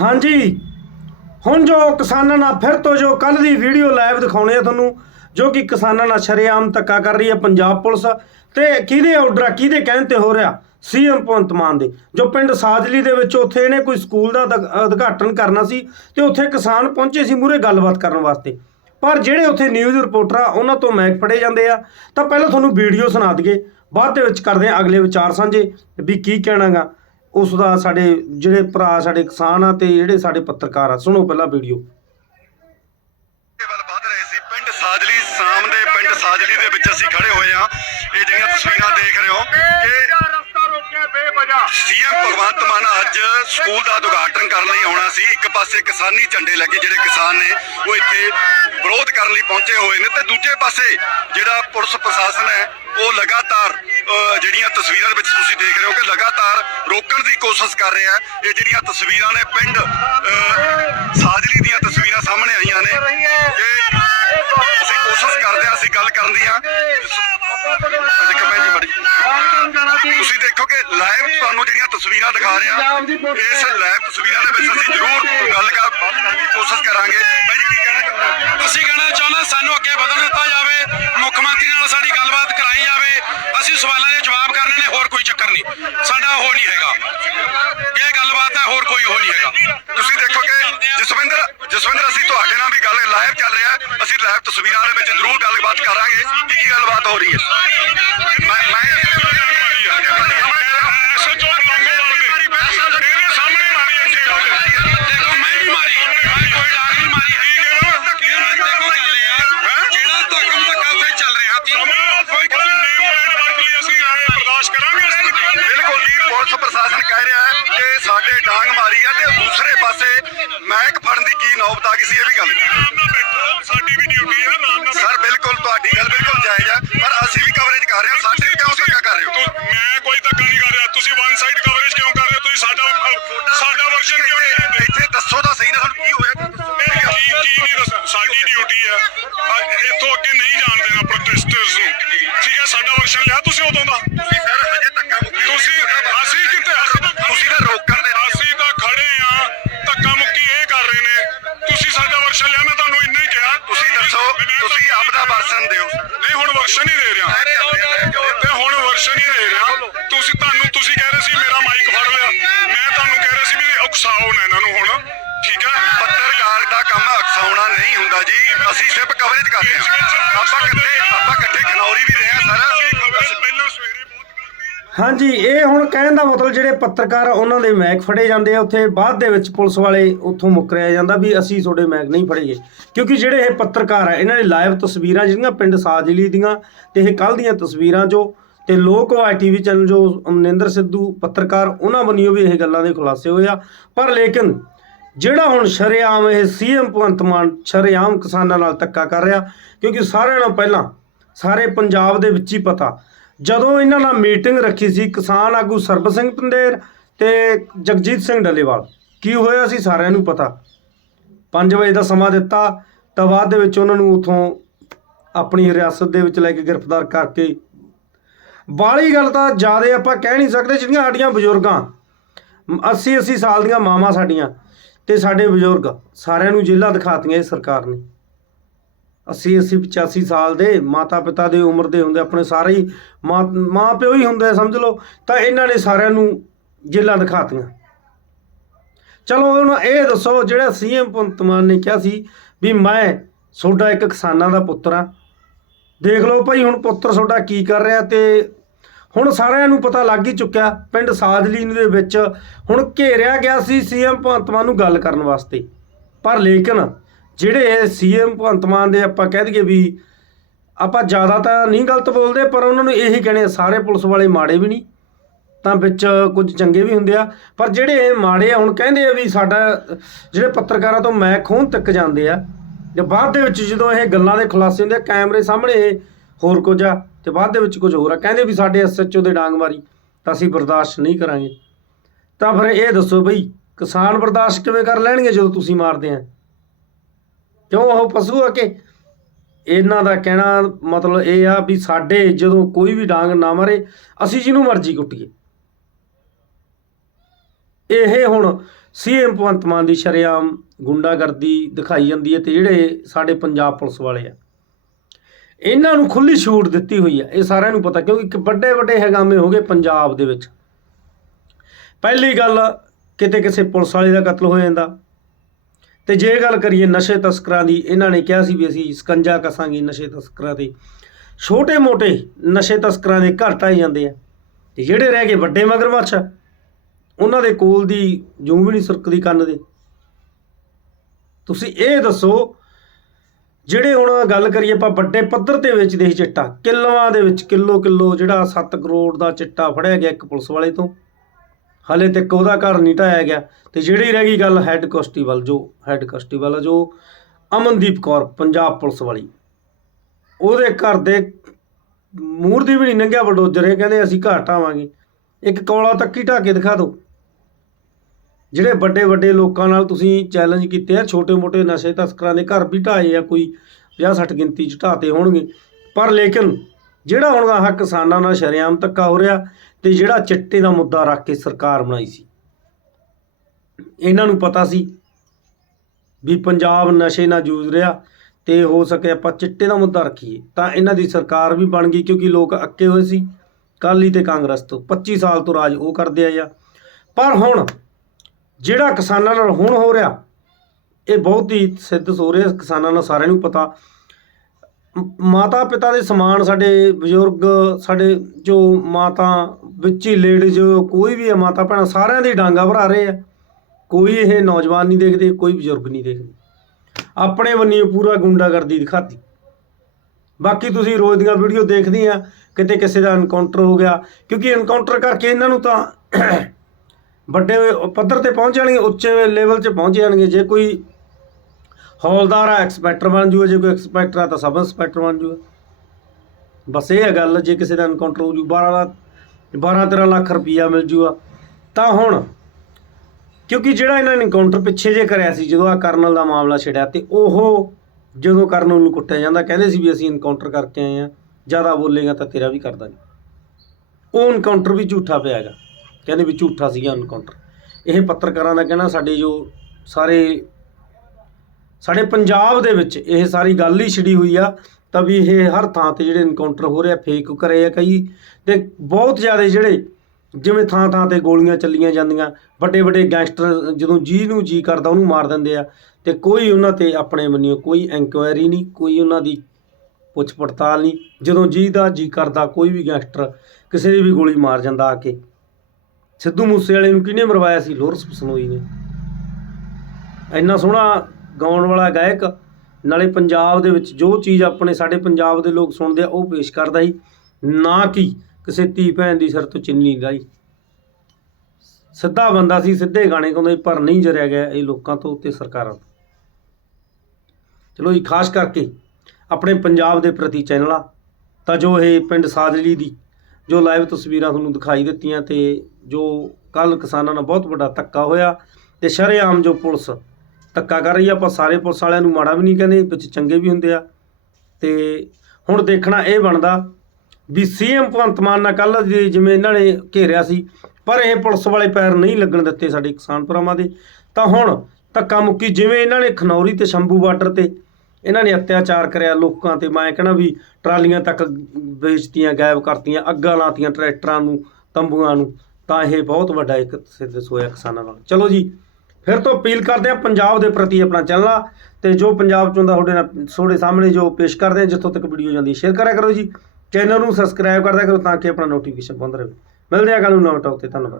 ਹਾਂਜੀ। ਹੁਣ ਜੋ ਕਿਸਾਨਾਂ ਨਾਲ ਫਿਰ ਤੋਂ ਜੋ ਕੱਲ ਦੀ ਵੀਡੀਓ ਲਾਈਵ ਦਿਖਾਉਣੇ ਆ ਤੁਹਾਨੂੰ, ਜੋ ਕਿ ਕਿਸਾਨਾਂ ਨਾਲ ਸ਼ਰੇਆਮ ਧੱਕਾ ਕਰ ਰਹੀ ਹੈ ਪੰਜਾਬ ਪੁਲਿਸ, ਤੇ ਕਿਹਦੇ ਆਰਡਰ ਆ, ਕਿਹਦੇ ਕਹਿਣ ਤੇ ਹੋ ਰਿਹਾ? ਸੀਐਮ ਭਗਵੰਤ ਮਾਨ ਦੇ, ਜੋ ਪਿੰਡ ਸਾਜਲੀ ਦੇ ਵਿੱਚ ਉੱਥੇ ਇਹਨੇ ਕੋਈ ਸਕੂਲ ਦਾ ਉਦਘ- ਉਦਘਾਟਨ ਕਰਨਾ ਸੀ ਤੇ ਉੱਥੇ ਕਿਸਾਨ ਪਹੁੰਚੇ ਸੀ ਮੂਰੇ ਗੱਲਬਾਤ ਕਰਨ ਵਾਸਤੇ। ਪਰ ਜਿਹੜੇ ਉੱਥੇ ਨਿਊਜ਼ ਰਿਪੋਰਟਰ ਆ, ਉਹਨਾਂ ਤੋਂ ਮੈਕ ਫੜੇ ਜਾਂਦੇ ਆ। ਤਾਂ ਪਹਿਲਾਂ ਤੁਹਾਨੂੰ ਵੀਡੀਓ ਸੁਣਾ ਦਈਏ, ਬਾਅਦ ਦੇ ਵਿੱਚ ਕਰਦੇ ਆ ਅਗਲੇ ਵਿਚਾਰ ਸਾਂਝੇ, ਵੀ ਕੀ ਕਹਿਣਾਗਾ। ਉਸ ਦਾ ਸਾਡੇ ਜਿਹੜੇ ਭਰਾ, ਸਾਡੇ ਕਿਸਾਨ ਆ ਤੇ ਜਿਹੜੇ ਸਾਡੇ ਪੱਤਰਕਾਰ ਆ, ਸੁਣੋ ਪਹਿਲਾਂ ਵੀਡੀਓ। ਦੇ ਵੱਲ ਵਧ ਰਹੇ ਸੀ। ਪਿੰਡ ਸਾਜਲੀ, ਸਾਮ ਦੇ ਪਿੰਡ ਸਾਜਲੀ ਦੇ ਵਿੱਚ ਅਸੀਂ ਖੜੇ ਹੋਏ ਹਾਂ। ਇਹ ਜਿਹੜੀਆਂ ਤਸਵੀਰਾਂ ਦੇਖ ਰਹੇ ਹੋ ਕਿ ਸੀਐਮ ਭਗਵੰਤ ਮਾਨ ਅੱਜ ਸਕੂਲ ਦਾ ਉਦਘਾਟਨ ਕਰਨ ਲਈ ਆਉਣਾ ਸੀ। ਇੱਕ ਪਾਸੇ ਕਿਸਾਨੀ ਝੰਡੇ ਲੈ ਕੇ ਜਿਹੜੇ ਕਿਸਾਨ ਨੇ ਉਹ ਇੱਥੇ ਵਿਰੋਧ ਕਰਨ ਲਈ ਪਹੁੰਚੇ ਹੋਏ ਨੇ ਤੇ ਦੂਜੇ ਪਾਸੇ ਜਿਹੜਾ ਪੁਲਿਸ ਪ੍ਰਸ਼ਾਸਨ ਹੈ ਉਹ ਲਗਾਤਾਰ ਜਿਹੜੀਆਂ ਤਸਵੀਰਾਂ ਦੇ ਵਿੱਚ ਤੁਸੀਂ ਦੇਖ ਰਹੇ ਹੋ ਕਿ ਲਗਾਤਾਰ ਰੋਕਣ ਦੀ ਕੋਸ਼ਿਸ਼ ਕਰ ਰਿਹਾ ਹੈ। ਇਹ ਜਿਹੜੀਆਂ ਤਸਵੀਰਾਂ ਨੇ ਪਿੰਡ ਸਾਜਲੀ ਦੀਆਂ ਤਸਵੀਰਾਂ ਸਾਹਮਣੇ ਆਈਆਂ ਨੇ। ਕਿ ਅਸੀਂ ਕੋਸ਼ਿਸ਼ ਕਰਦੇ ਹਾਂ ਅਸੀਂ ਗੱਲ ਕਰਨ ਜੀ ਮੜੀ ਲਾਈਵ ਤੁਹਾਨੂੰ ਜਿਹੜੀਆਂ ਤਸਵੀਰਾਂ ਦਿਖਾ ਰਹੇ ਹਾਂ ਇਸ ਲਾਈਵ ਤਸਵੀਰਾਂ ਦੇ ਵਿੱਚ ਅਸੀਂ ਜ਼ਰੂਰ ਗੱਲ ਕਰਨ ਦੀ ਕੋਸ਼ਿਸ਼ ਕਰਾਂਗੇ। ਭਾਈ ਜੀ ਕੀ ਕਹਿਣਾ ਚਾਹੁੰਦੇ ਅਸੀਂ ਕਹਿਣਾ ਚਾਹੁੰਦੇ ਸਾਨੂੰ ਅੱਗੇ ਵਧਣ ਦਿੱਤਾ ਜਾਵੇ ਮੁੱਖ ਮੰਤਰੀ ਨਾਲ ਸਾਡੀ ਗੱਲਬਾਤ ਕਰਾਈ ਜਾਵੇ। ਅਸੀਂ ਸਵਾਲਾਂ ਦੇ ਜਵਾਬ ਕਰਨੇ ਨੇ ਹੋਰ ਕੋਈ ਚੱਕਰ ਨਹੀਂ। ਸਾਡਾ ਉਹ ਨਹੀਂ ਹੈਗਾ। ਇਹ ਗੱਲਬਾਤ ਹੈ ਹੋਰ ਕੋਈ ਉਹ ਨਹੀਂ ਹੈਗਾ। ਤੁਸੀਂ ਦੇਖੋ ਕਿ ਜਸਵਿੰਦਰ ਜਸਵਿੰਦਰ ਅਸੀਂ ਤੁਹਾਡੇ ਨਾਲ ਵੀ ਗੱਲ ਲਾਈਵ ਚੱਲ ਰਿਹਾ ਅਸੀਂ ਲਾਈਵ ਤਸਵੀਰਾਂ ਦੇ ਵਿੱਚ ਜ਼ਰੂਰ ਗੱਲਬਾਤ ਕਰਾਂਗੇ ਕਿ ਕੀ ਗੱਲਬਾਤ ਹੋ ਰਹੀ ਹੈ ਮੈਂ ਸੱਚੋ ਲੰਗੋਵਾਲ ਦੇ ਇਹਦੇ ਸਾਹਮਣੇ ਮਾਰੀ ਐਸੀ ਗੱਲ ਦੇਖੋ ਮੈਂ ਵੀ ਮਾਰੀ ਮੈਂ ਕੋਈ ਡਾਂਗ ਨਹੀਂ ਮਾਰੀ ਦੇਖੋ ਗੱਲ ਇਹ ਆ ਜਿਹੜਾ ਧੱਕਮ ਧੱਕਾ ਫੇ ਚੱਲ ਰਿਹਾ ਸੀ ਕੋਈ ਕੋਈ ਨੇਮ ਪਲੇਟ ਵਰਤ ਲਈ ਅਸੀਂ ਇਹ ਬਰਦਾਸ਼ਤ ਕਰਾਂਗੇ ਅਸੀਂ ਬਿਲਕੁਲ ਜੀ ਪੁਲਿਸ ਪ੍ਰਸ਼ਾਸਨ ਕਹਿ ਰਿਹਾ ਹੈ ਕਿ ਸਾਡੇ ਡਾਂਗ ਮਾਰੀ ਹੈ ਤੇ ਦੂਸਰੇ ਪਾਸੇ ਮੈਕ ਫੜਨ ਦੀ ਕੀ ਨੌਬਤ ਆ ਗਈ ਸੀ ਇਹ ਵੀ ਗੱਲ। ਆਰਾਮ ਨਾਲ ਬੈਠੋ ਸਾਡੀ ਵੀ ਡਿਊਟੀ ਹੈ ਆਰਾਮ ਨਾਲ ਸਰ ਬਿਲਕੁਲ ਤੁਹਾਡੀ ਗੱਲ ਬਿਲਕੁਲ ਜਾਇਜ਼ ਹੈ ਪਰ ਅਸੀਂ ਵੀ ਕਵਰੇਜ ਕਰ ਰਹੇ ਹਾਂ। ਸਾਡੇ ਕਿਉਂ ਧੱਕਾ ਕਰ ਰਹੇ ਹੋ? ਤੂੰ- ਮੈਂ ਕੋਈ ਧੱਕਾ ਨਹੀਂ ਕਰ ਰਿਹਾ। ਤੁਸੀਂ ਵਨ ਸਾਈਡ ਕਵਰੇਜ ਕਿਉਂ ਕਰ ਰਹੇ ਹੋ? ਤੁਸੀਂ ਸਾਡਾ ਸਾਡਾ ਵਰਸ਼ਨ ਕਿਉਂ ਨਹੀਂ ਲੈਂਦੇ? ਇੱਥੇ ਦੱਸੋ ਤਾਂ ਸਹੀ ਨਾ ਸਾਨੂੰ ਕੀ ਹੋਇਆ। ਕੀ ਕੀ ਨਹੀਂ ਦੱਸ? ਸਾਡੀ ਡਿਊਟੀ ਹੈ ਇੱਥੋਂ ਅੱਗੇ ਨਹੀਂ ਜਾਣ ਦੇਣਾ ਪ੍ਰੋਟੈਸਟਰਸ ਨੂੰ। ਠੀਕ ਹੈ ਸਾਡਾ ਵਰਸ਼ਨ ਲਿਆ ਤੁਸੀਂ ਉਦੋਂ ਦਾ? ਤੁਸੀਂ ਆਪਦਾ ਵਰਸ਼ਨ ਦਿਓ। ਨਹੀਂ ਹੁਣ ਵਰਸ਼ਨ ਹੀ ਦੇ ਰਿਹਾ। ਤੇ ਹੁਣ ਵਰਸ਼ਨ ਹੀ ਦੇ ਰਿਹਾ। ਤੁਸੀਂ ਤੁਹਾਨੂੰ ਤੁਸੀਂ ਕਹਿ ਰਹੇ ਸੀ ਮੇਰਾ ਮਾਈਕ ਫੜ ਲਿਆ। ਮੈਂ ਤੁਹਾਨੂੰ ਕਹਿ ਰਿਹਾ ਸੀ ਵੀ ਉਕਸਾਓ ਨਾ ਇਹਨਾਂ ਨੂੰ ਹੁਣ। ਠੀਕ ਹੈ? ਪੱਤਰਕਾਰ ਦਾ ਕੰਮ ਅਕਸਾਉਣਾ ਨਹੀਂ ਹੁੰਦਾ ਜੀ। ਅਸੀਂ ਸਿਰਫ ਕਵਰੇਜ ਕਰ ਰਹੇ ਹਾਂ। ਆਪਾਂ ਇਕੱਠੇ ਆਪਾਂ ਇਕੱਠੇ ਖਨੌਰੀ ਵੀ ਰਹੇ ਹਾਂ ਸਰ ਪਹਿਲਾਂ ਸਵੇਰੇ ਬਹੁਤ ਹਾਂਜੀ ਇਹ ਹੁਣ ਕਹਿਣ ਦਾ ਮਤਲਬ ਜਿਹੜੇ ਪੱਤਰਕਾਰ ਆ, ਉਹਨਾਂ ਦੇ ਮੈਗ ਫੜੇ ਜਾਂਦੇ ਆ ਉੱਥੇ ਬਾਅਦ ਦੇ ਵਿੱਚ ਪੁਲਿਸ ਵਾਲੇ ਉੱਥੋਂ ਮੁੱਕਰਿਆ ਜਾਂਦਾ ਵੀ ਅਸੀਂ ਤੁਹਾਡੇ ਮੈਕ ਨਹੀਂ ਫੜੇਗੇ। ਕਿਉਂਕਿ ਜਿਹੜੇ ਇਹ ਪੱਤਰਕਾਰ ਆ ਇਹਨਾਂ ਨੇ ਲਾਈਵ ਤਸਵੀਰਾਂ ਜਿਹੜੀਆਂ ਪਿੰਡ ਸਾਜਲੀ ਦੀਆਂ ਤੇ ਇਹ ਕੱਲ ਦੀਆਂ ਤਸਵੀਰਾਂ ਜੋ ਤੇ ਲੋਕ ਆਈ ਟੀਵੀ ਚੈਨਲ ਜੋ ਅਮਨਿੰਦਰ ਸਿੱਧੂ ਪੱਤਰਕਾਰ ਉਹਨਾਂ ਵੱਲੋਂ ਵੀ ਇਹ ਗੱਲਾਂ ਦੇ ਖੁਲਾਸੇ ਹੋਏ ਆ। ਪਰ ਲੇਕਿਨ ਜਿਹੜਾ ਹੁਣ ਸ਼ਰੇਆਮ ਇਹ ਸੀਐਮ ਭਗਵੰਤ ਮਾਨ ਸ਼ਰੇਆਮ ਕਿਸਾਨਾਂ ਨਾਲ ਧੱਕਾ ਕਰ ਰਿਹਾ ਕਿਉਂਕਿ ਸਾਰਿਆਂ ਨਾਲੋਂ ਪਹਿਲਾਂ ਸਾਰੇ ਪੰਜਾਬ ਦੇ ਵਿੱਚ ਹੀ ਪਤਾ ਜਦੋਂ ਇਹਨਾਂ ਨਾਲ ਮੀਟਿੰਗ ਰੱਖੀ ਸੀ ਕਿਸਾਨ ਆਗੂ ਸਰਬ ਸਿੰਘ ਪੰਦੇਰ ਤੇ ਜਗਜੀਤ ਸਿੰਘ ਡੱਲੇਵਾਲ, ਕੀ ਹੋਇਆ ਸੀ ਸਾਰਿਆਂ ਨੂੰ ਪਤਾ? 5 ਵਜੇ ਦਾ ਸਮਾਂ ਦਿੱਤਾ, ਤਾਂ ਬਾਅਦ ਦੇ ਵਿੱਚ ਉਹਨਾਂ ਨੂੰ ਉਥੋਂ ਆਪਣੀ ਰਿਆਸਤ ਦੇ ਵਿੱਚ ਲੈ ਕੇ ਗ੍ਰਿਫਤਾਰ ਕਰਕੇ। ਬਾਲੀ ਗੱਲ ਤਾਂ ਜ਼ਿਆਦਾ ਆਪਾਂ ਕਹਿ ਨਹੀਂ ਸਕਦੇ ਜਿਹੜੀਆਂ ਸਾਡੀਆਂ ਬਜ਼ੁਰਗਾਂ 80 80 ਸਾਲ ਦੀਆਂ ਮਾਵਾਂ ਸਾਡੀਆਂ ਤੇ ਸਾਡੇ ਬਜ਼ੁਰਗ, ਸਾਰਿਆਂ ਨੂੰ ਜੇਲ੍ਹਾਂ ਦਿਖਾਤੀਆਂ ਇਹ ਸਰਕਾਰ ਨੇ। 80 80 85 ਸਾਲ ਦੇ ਮਾਤਾ ਪਿਤਾ ਦੇ ਉਮਰ ਦੇ ਹੁੰਦੇ, ਆਪਣੇ ਸਾਰੇ ਹੀ ਮਾਂ ਮਾਂ ਪਿਓ ਹੀ ਹੁੰਦੇ ਸਮਝ ਲਓ। ਤਾਂ ਇਹਨਾਂ ਨੇ ਸਾਰਿਆਂ ਨੂੰ ਜੇਲਾਂ ਦਿਖਾਤੀਆਂ। ਚਲੋ ਹੁਣ ਇਹ ਦੱਸੋ, ਜਿਹੜਾ ਸੀਐਮ ਭਗਵੰਤ ਮਾਨ ਨੇ ਕਿਹਾ ਸੀ ਵੀ ਮੈਂ ਤੁਹਾਡਾ ਇੱਕ ਕਿਸਾਨਾਂ ਦਾ ਪੁੱਤਰ ਆ ਦੇਖ ਲਓ ਭਾਈ, ਹੁਣ ਪੁੱਤਰ ਤੁਹਾਡਾ ਕੀ ਕਰ ਰਿਹਾ ਤੇ ਹੁਣ ਸਾਰਿਆਂ ਨੂੰ ਪਤਾ ਲੱਗ ਹੀ ਚੁੱਕਿਆ, ਪਿੰਡ ਸਾਜਲੀਨ ਦੇ ਵਿੱਚ ਹੁਣ ਘੇਰਿਆ ਗਿਆ ਸੀ ਸੀਐਮ ਭਗਵੰਤ ਮਾਨ ਨੂੰ ਗੱਲ ਕਰਨ ਵਾਸਤੇ। ਪਰ ਲੇਕਿਨ ਜਿਹੜੇ ਸੀਐਮ ਭਗਵੰਤ ਮਾਨ ਦੇ ਆਪਾਂ ਕਹਿ ਦਈਏ ਵੀ ਆਪਾਂ ਜ਼ਿਆਦਾ ਤਾਂ ਨਹੀਂ ਗਲਤ ਬੋਲਦੇ, ਪਰ ਉਹਨਾਂ ਨੂੰ ਇਹੀ ਕਹਿਣੇ ਸਾਰੇ ਪੁਲਿਸ ਵਾਲੇ ਮਾੜੇ ਵੀ ਨਹੀਂ। ਤਾਂ ਵਿੱਚ ਕੁਝ ਚੰਗੇ ਵੀ ਹੁੰਦੇ ਆ। ਪਰ ਜਿਹੜੇ ਇਹ ਮਾੜੇ ਆ, ਹੁਣ ਕਹਿੰਦੇ ਆ ਵੀ ਸਾਡਾ, ਜਿਹੜੇ ਪੱਤਰਕਾਰਾਂ ਤੋਂ ਮੈਂ ਖੂਨ ਤੱਕ ਜਾਂਦੇ ਆ ਤੇ ਬਾਅਦ ਦੇ ਵਿੱਚ ਜਦੋਂ ਇਹ ਗੱਲਾਂ ਦੇ ਖੁਲਾਸੇ ਹੁੰਦੇ ਆ, ਕੈਮਰੇ ਸਾਹਮਣੇ ਇਹ ਹੋਰ ਕੁਝ ਆ, ਤੇ ਬਾਅਦ ਦੇ ਵਿੱਚ ਕੁਝ ਹੋਰ ਆ। ਕਹਿੰਦੇ ਵੀ ਸਾਡੇ ਐਸਐਚਓ ਦੇ ਡਾਂਗ ਮਾਰੀ ਤਾਂ ਅਸੀਂ ਬਰਦਾਸ਼ਤ ਨਹੀਂ ਕਰਾਂਗੇ। ਤਾਂ ਫਿਰ ਇਹ ਦੱਸੋ ਬਈ, ਕਿਸਾਨ ਬਰਦਾਸ਼ਤ ਕਿਵੇਂ ਕਰ ਲੈਣਗੇ ਜਦੋਂ ਤੁਸੀਂ ਮਾਰਦੇ ਆ? ਕਿਉਂ? ਉਹ ਪਸ਼ੂ ਆ ਕਿ। ਇਹਨਾਂ ਦਾ ਕਹਿਣਾ ਮਤਲਬ ਇਹ ਆ ਵੀ ਸਾਡੇ ਜਦੋਂ ਕੋਈ ਵੀ ਡਾਂਗ ਨਾ ਮਾਰੇ, ਅਸੀਂ ਜਿਹਨੂੰ ਮਰਜ਼ੀ ਕੁੱਟੀਏ। ਇਹ ਹੁਣ ਸੀਐਮ ਭਗਵੰਤ ਮਾਨ ਦੀ ਸ਼ਰੇਆਮ ਗੁੰਡਾਗਰਦੀ ਦਿਖਾਈ ਜਾਂਦੀ ਹੈ ਤੇ ਜਿਹੜੇ ਸਾਡੇ ਪੰਜਾਬ ਪੁਲਿਸ ਵਾਲੇ ਆ। ਇਹਨਾਂ ਨੂੰ ਖੁੱਲੀ ਛੂਟ ਦਿੱਤੀ ਹੋਈ ਹੈ ਇਹ ਸਾਰਿਆਂ ਨੂੰ ਪਤਾ, ਕਿਉਂਕਿ ਵੱਡੇ ਵੱਡੇ ਹਗਾਮੇ ਹੋ ਗਏ ਪੰਜਾਬ ਦੇ ਵਿੱਚ। ਪਹਿਲੀ ਗੱਲ ਕਿਤੇ ਕਿਸੇ ਪੁਲਿਸ ਵਾਲੇ ਦਾ ਕਤਲ ਹੋ ਜਾਂਦਾ। ਤੇ ਜੇ ਗੱਲ ਕਰੀਏ ਨਸ਼ੇ ਤਸਕਰਾਂ ਦੀ, ਇਹਨਾਂ ਨੇ ਕਿਹਾ ਸੀ ਵੀ ਅਸੀਂ ਸਕੰਜਾ ਕਸਾਂਗੇ ਨਸ਼ੇ ਤਸਕਰਾਂ ਤੇ। ਛੋਟੇ-ਮੋਟੇ ਨਸ਼ੇ ਤਸਕਰਾਂ ਦੇ ਘਰ ਢਾਏ ਜਾਂਦੇ ਆ। ਤੇ ਜਿਹੜੇ ਰਹਿ ਗਏ ਵੱਡੇ ਮਗਰਮੱਛ, ਉਹਨਾਂ ਦੇ ਕੋਲ ਦੀ ਜੂੰ ਵੀ ਨਹੀਂ ਸੁਰਕਦੀ ਕੰਨ ਦੇ। ਤੁਸੀਂ ਇਹ ਦੱਸੋ, ਜਿਹੜੇ ਹੁਣ ਗੱਲ ਕਰੀਏ ਆਪਾਂ ਵੱਡੇ ਪੱਧਰ ਤੇ ਵੇਚਦੇ ਸੀ ਚਿੱਟਾ ਕਿਲੋਆਂ ਦੇ ਵਿੱਚ ਕਿਲੋ ਕਿਲੋ ਜਿਹੜਾ 7 ਕਰੋੜ ਦਾ ਚਿੱਟਾ ਫੜਿਆ ਗਿਆ ਇੱਕ ਪੁਲਿਸ ਵਾਲੇ ਤੋਂ। ਹਲੇ ਤੱਕ ਉਹਦਾ ਘਰ ਨਹੀਂ ਢਾਇਆ ਗਿਆ। ਤੇ ਜਿਹੜੀ ਰਹਿ ਗਈ ਗੱਲ ਹੈੱਡ ਕਾਂਸਟੇਬਲ ਜੋ ਹੈੱਡ ਕਾਂਸਟੇਬਲ ਆ, ਜੋ ਅਮਨਦੀਪ ਕੌਰ, ਪੰਜਾਬ ਪੁਲਿਸ ਵਾਲੀ। ਉਹਦੇ ਘਰ ਦੇ ਮੂਰ ਦੀ ਵੀ ਨਹੀਂ ਲੰਘਿਆ ਬਲਡੋਜ਼ਰ, ਇਹ ਕਹਿੰਦੇ ਅਸੀਂ ਘਰ ਢਾਵਾਂਗੇ ਇੱਕ ਕੌਲਾ ਤੱਕੀ ਢਾ ਕੇ ਦਿਖਾ ਦਿਓ। ਜਿਹੜੇ ਵੱਡੇ ਵੱਡੇ ਲੋਕਾਂ ਨਾਲ ਤੁਸੀਂ ਚੈਲੰਜ ਕੀਤੇ ਆ, ਛੋਟੇ ਮੋਟੇ ਨਸ਼ੇ ਤਸਕਰਾਂ ਦੇ ਘਰ ਵੀ ਢਾਏ ਆ, ਕੋਈ 50 60 ਗਿਣਤੀ ਚ ਢਾਤੇ ਹੋਣਗੇ। ਪਰ ਲੇਕਿਨ ਜਿਹੜਾ ਹੁਣ ਆਹ ਕਿਸਾਨਾਂ ਨਾਲ ਸ਼ਰੇਆਮ ਧੱਕਾ ਹੋ ਰਿਹਾ ਤੇ ਜਿਹੜਾ ਚਿੱਟੇ ਦਾ ਮੁੱਦਾ ਰੱਖ ਕੇ ਸਰਕਾਰ ਬਣਾਈ ਸੀ। ਇਹਨਾਂ ਨੂੰ ਪਤਾ ਸੀ ਵੀ ਪੰਜਾਬ ਨਸ਼ੇ ਨਾਲ ਜੂਝ ਰਿਹਾ ਤੇ ਹੋ ਸਕੇ ਆਪਾਂ ਚਿੱਟੇ ਦਾ ਮੁੱਦਾ ਰੱਖੀਏ। ਤਾਂ ਇਹਨਾਂ ਦੀ ਸਰਕਾਰ ਵੀ ਬਣ ਗਈ ਕਿਉਂਕਿ ਲੋਕ ਅੱਕੇ ਹੋਏ ਸੀ। ਕਾਲੀ ਤੇ ਕਾਂਗਰਸ ਤੋਂ 25 ਸਾਲ ਤੋਂ ਰਾਜ ਉਹ ਕਰਦੇ ਆਏ ਆ। ਪਰ ਹੁਣ ਜਿਹੜਾ ਕਿਸਾਨਾਂ ਨਾਲ ਹੁਣ ਹੋ ਰਿਹਾ, ਇਹ ਬਹੁਤ ਹੀ ਸਿੱਧ ਹੋ ਰਿਹਾ ਕਿਸਾਨਾਂ ਨਾਲ ਸਾਰਿਆਂ ਨੂੰ ਪਤਾ ਮਾਤਾ ਪਿਤਾ ਦੇ ਸਮਾਨ ਸਾਡੇ ਬਜ਼ੁਰਗ, ਸਾਡੇ ਜੋ ਮਾਤਾ ਵਿੱਚ ਹੀ ਲੇਡੀਜ਼ ਕੋਈ ਵੀ ਹੈ ਮਾਤਾ ਭੈਣਾਂ, ਸਾਰਿਆਂ ਦੀ ਡਾਂਗਾ ਭਰਾ ਰਹੇ ਆ। ਕੋਈ ਇਹ ਨੌਜਵਾਨ ਨਹੀਂ ਦੇਖਦੇ, ਕੋਈ ਬਜ਼ੁਰਗ ਨਹੀਂ ਦੇਖਦੇ। ਆਪਣੇ ਬੰਨੀ ਪੂਰਾ ਗੁੰਡਾਗਰਦੀ ਦਿਖਾਤੀ। ਬਾਕੀ ਤੁਸੀਂ ਰੋਜ਼ ਦੀਆਂ ਵੀਡੀਓ ਦੇਖਦੇ ਆ, ਕਿਤੇ ਕਿਸੇ ਦਾ ਐਨਕਾਊਂਟਰ ਹੋ ਗਿਆ, ਕਿਉਂਕਿ ਐਨਕਾਊਂਟਰ ਕਰਕੇ ਇਹਨਾਂ ਨੂੰ ਤਾਂ ਵੱਡੇ ਪੱਧਰ ਤੇ ਪਹੁੰਚ ਜਾਣਗੇ, ਉੱਚੇ ਲੈਵਲ 'ਚ ਪਹੁੰਚ ਜਾਣਗੇ। ਜੇ ਕੋਈ ਹੌਲਦਾਰ ਆ ਐਕਸਪੈਕਟਰ ਬਣ ਜੂਗਾ ਜੇ ਕੋਈ ਐਕਸਪੈਕਟਰ ਆ ਤਾਂ ਸਬ ਇੰਸਪੈਕਟਰ ਬਣ ਜੂਗਾ ਬਸ ਇਹ ਹੈ ਗੱਲ, ਜੇ ਕਿਸੇ ਦਾ ਐਨਕਾਊਂਟਰ ਹੋ ਜੂ 12 ਦਾ 12 13 ਲੱਖ ਰੁਪਈਆ ਮਿਲ ਜੂਗਾ ਤਾਂ ਹੁਣ, ਕਿਉਂਕਿ ਜਿਹੜਾ ਇਹਨਾਂ ਨੇ ਐਨਕਾਊਂਟਰ ਪਿੱਛੇ ਜੇ ਕਰਿਆ ਸੀ, ਜਦੋਂ ਆ ਕਰਨਲ ਦਾ ਮਾਮਲਾ ਛਿੜਿਆ, ਤੇ ਉਹ ਜਦੋਂ ਕਰਨਲ ਨੂੰ ਕੁੱਟਿਆ ਜਾਂਦਾ, ਕਹਿੰਦੇ ਸੀ ਵੀ ਅਸੀਂ ਐਨਕਾਊਂਟਰ ਕਰਕੇ ਆਏ ਆ ਜ਼ਿਆਦਾ ਬੋਲੇਗਾ ਤਾਂ ਤੇਰਾ ਵੀ ਕਰਦਾ ਨਹੀਂ ਉਹ ਐਨਕਾਊਂਟਰ ਵੀ ਝੂਠਾ ਪਿਆ ਹੈਗਾ। ਕਹਿੰਦੇ ਵੀ ਝੂਠਾ ਸੀਗਾ ਐਨਕਾਊਂਟਰ ਇਹ ਪੱਤਰਕਾਰਾਂ ਦਾ ਕਹਿਣਾ, ਸਾਡੇ ਜੋ ਸਾਰੇ ਸਾਡੇ ਪੰਜਾਬ ਦੇ ਵਿੱਚ ਇਹ ਸਾਰੀ ਗੱਲ ਹੀ ਛਿੜੀ ਹੋਈ ਆ, ਤਾਂ ਵੀ ਇਹ ਹਰ ਥਾਂ ਤੇ ਜਿਹੜੇ ਇਨਕਾਊਂਟਰ ਹੋ ਰਿਹਾ ਫੇਕ ਕਰੇ ਆ ਕਈ, ਤੇ ਬਹੁਤ ਜ਼ਿਆਦਾ ਜਿਹੜੇ ਜਿਵੇਂ ਥਾਂ ਥਾਂ ਤੇ ਗੋਲੀਆਂ ਚੱਲੀਆਂ ਜਾਂਦੀਆਂ, ਵੱਡੇ ਵੱਡੇ ਗੈਂਗਸਟਰ ਜਦੋਂ ਜੀ ਨੂੰ ਜੀ ਕਰਦਾ, ਉਹਨੂੰ ਮਾਰ ਦਿੰਦੇ ਆ, ਤੇ ਕੋਈ ਉਹਨਾਂ ਤੇ ਆਪਣੇ ਮੰਨਿਓ, ਕੋਈ ਇਨਕੁਆਇਰੀ ਨਹੀਂ, ਕੋਈ ਉਹਨਾਂ ਦੀ ਪੁੱਛ ਪੜਤਾਲ ਨਹੀਂ, ਜਦੋਂ ਜੀ ਦਾ ਜੀ ਕਰਦਾ, ਕੋਈ ਵੀ ਗੈਂਗਸਟਰ ਕਿਸੇ ਦੀ ਵੀ ਗੋਲੀ ਮਾਰ ਜਾਂਦਾ ਆ ਕੇ। ਸਿੱਧੂ ਮੂਸੇ ਵਾਲੇ ਨੂੰ ਕਿਹਨੇ ਮਰਵਾਇਆ ਸੀ? ਲੋਰਸ ਬਸਨੋਈ ਨੇ। ਇੰਨਾ ਸੋਹਣਾ ਗਾਉਣ ਵਾਲਾ ਗਾਇਕ, ਨਾਲੇ ਪੰਜਾਬ ਦੇ ਵਿੱਚ ਜੋ ਚੀਜ਼ ਆਪਣੇ ਸਾਡੇ ਪੰਜਾਬ ਦੇ ਲੋਕ ਸੁਣਦੇ ਆ, ਉਹ ਪੇਸ਼ ਕਰਦਾ ਸੀ। ਨਾ ਕਿ ਕਿਸੇ ਧੀ ਭੈਣ ਦੀ ਸਿਰ ਤੋਂ ਚਿੰਨੀ ਲਾਈ ਸਿੱਧਾ ਬੰਦਾ ਸੀ, ਸਿੱਧੇ ਗਾਣੇ ਗਾਉਂਦਾ ਪਰ ਨਹੀਂ ਜਰਿਆ ਗਿਆ ਇਹ ਲੋਕਾਂ ਤੋਂ ਤੇ ਸਰਕਾਰਾਂ ਤੋਂ। ਚਲੋ ਜੀ, ਖਾਸ ਕਰਕੇ ਆਪਣੇ ਪੰਜਾਬ ਦੇ ਪ੍ਰਤੀ ਚੈਨਲਾਂ, ਤਾਂ ਜੋ ਇਹ ਪਿੰਡ ਸਾਜਲੀ ਦੀ ਜੋ ਲਾਈਵ ਤਸਵੀਰਾਂ ਤੁਹਾਨੂੰ ਦਿਖਾਈ ਦਿੱਤੀਆਂ ਤੇ ਜੋ ਕੱਲ ਕਿਸਾਨਾਂ ਨਾਲ ਬਹੁਤ ਵੱਡਾ ਧੱਕਾ ਹੋਇਆ, ਤੇ ਸ਼ਰੇਆਮ ਜੋ ਪੁਲਿਸ ਧੱਕਾ ਕਰ ਰਹੀ ਆ, ਆਪਾਂ ਸਾਰੇ ਪੁਲਿਸ ਵਾਲਿਆਂ ਨੂੰ ਮਾੜਾ ਵੀ ਨਹੀਂ ਕਹਿੰਦੇ, ਵਿੱਚ ਚੰਗੇ ਵੀ ਹੁੰਦੇ ਆ। ਤੇ ਹੁਣ ਦੇਖਣਾ ਇਹ ਬਣਦਾ ਵੀ ਸੀਐਮ ਭਗਵੰਤ ਮਾਨ ਨਾਲ ਕੱਲ ਜਿਵੇਂ ਇਹਨਾਂ ਨੇ ਘੇਰਿਆ ਸੀ, ਪਰ ਇਹ ਪੁਲਿਸ ਵਾਲੇ ਪੈਰ ਨਹੀਂ ਲੱਗਣ ਦਿੱਤੇ ਸਾਡੇ ਕਿਸਾਨ ਭਰਾਵਾਂ ਦੇ। ਤਾਂ ਹੁਣ ਧੱਕਾ ਮੁੱਕੀ ਜਿਵੇਂ ਇਹਨਾਂ ਨੇ ਖਨੌਰੀ ਤੇ ਸ਼ੰਭੂ ਬਾਰਡਰ ਤੇ ਇਹਨਾਂ ਨੇ ਅਤਿਆਚਾਰ ਕਰਿਆ ਲੋਕਾਂ ਤੇ, ਮੈਂ ਕਹਿੰਦਾ ਵੀ ਟਰਾਲੀਆਂ ਤੱਕ ਵੇਚਤੀਆਂ, ਗਾਇਬ ਕਰਤੀਆਂ, ਅੱਗਾਂ ਲਾਤੀਆਂ ਟਰੈਕਟਰਾਂ ਨੂੰ, ਤੰਬੂਆਂ ਨੂੰ, ਤਾਂ ਇਹ ਬਹੁਤ ਵੱਡਾ ਇੱਕ ਸਿੱਧ ਹੋਇਆ ਕਿਸਾਨਾਂ ਨਾਲ। ਚਲੋ ਜੀ ਫਿਰ ਤੋਂ ਅਪੀਲ ਕਰਦੇ ਆ ਪੰਜਾਬ ਦੇ ਪ੍ਰਤੀ ਆਪਣਾ ਚੈਨਲ ਆ ਤੇ ਜੋ ਪੰਜਾਬ ਚ ਹੁੰਦਾ ਤੁਹਾਡੇ ਨਾਲ ਤੁਹਾਡੇ ਸਾਹਮਣੇ ਜੋ ਪੇਸ਼ ਕਰਦੇ ਆ, ਜਿੱਥੋਂ ਤੱਕ ਵੀਡੀਓ ਜਾਂਦੀ ਸ਼ੇਅਰ ਕਰਿਆ ਕਰੋ ਜੀ। ਚੈਨਲ ਨੂੰ ਸਬਸਕ੍ਰਾਈਬ ਕਰਦਿਆ ਕਰੋ ਤਾਂ ਕਿ ਆਪਣਾ ਨੋਟੀਫਿਕੇਸ਼ਨ ਪਹੁੰਚ ਰਹੇ। ਮਿਲਦੇ ਆ ਕੱਲ ਨੂੰ ਨਵਾਂ ਟੌਪ ਤੇ, ਧੰਨਵਾਦ।